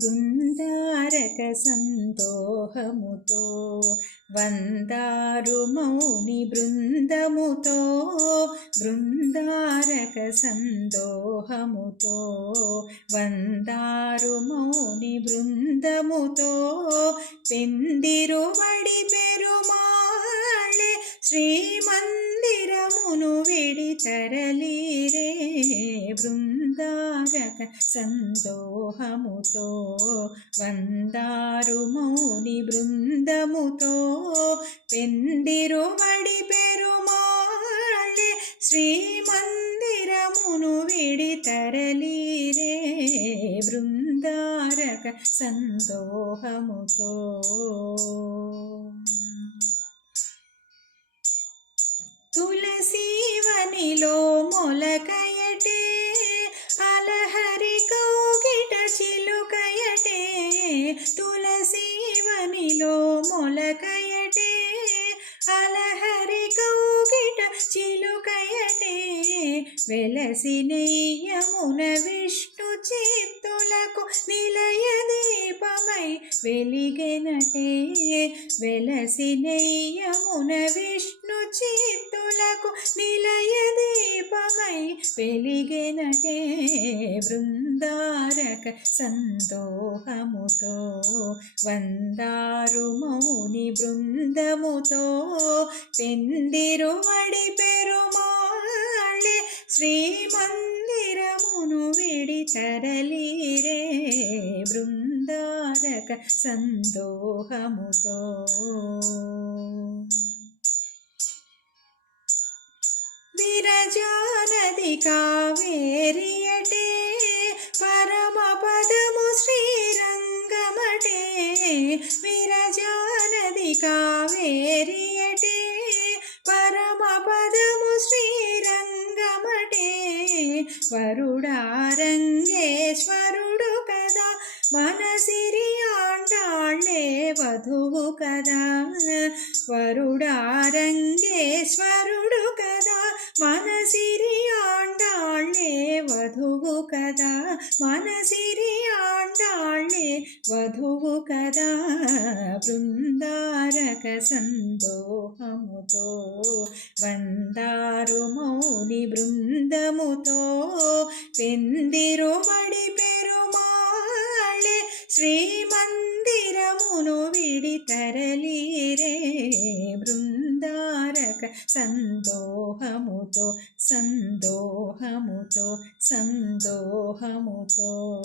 బృందారక సందోహముతో వందారు మౌని బృందముతో బృందారక సందోహముతో వందారు మౌని బృందముతో పెందిరువడి పెరుమాళే శ్రీమందిరమును విడి తరలీరే బృంద బృందారక సందోహముతో వందారు మౌని బృందముతో పెందిరువడి పెరుమాళ్ళే శ్రీమందిరమును విడి తరలీరే బృందారక సందోహముతో. తులసీవనిలో మొలకై వెలసినయ్యమున విష్ణు చిత్తులకు నిలయ దీపమై వెలిగెనటే. వెలసినయ్యమున విష్ణు చిత్తులకు నిలయ దీపమై వెలిగెనటే. బృందారక సంతోహముతో వందారు మౌని బృందముతో పెందిరు పెందిరువడి పెరుమా శ్రీమందిరమును విడి తరలిరే బృందారక సందోహముతో. విరజానది కావేరియటే స్వరుడా రంగేశ్వరుడు కదా. మనసిరి ఆండాళ్ళే వధువు కదా. స్వరుడా రంగేశ్వరుడు కదా. మనసిరి ఆండాళ్ళే వధువు కదా. మనసిరి ఆండాళ్ళే వధువు కదా బృందారక సందోహముతో. వందారు మౌని బృందముతో పెందిరు మడి పెరుమాళే శ్రీమందిరమును విడి తరలీరే బృందారక సందోహముతో సందోహముతో సందోహముతో.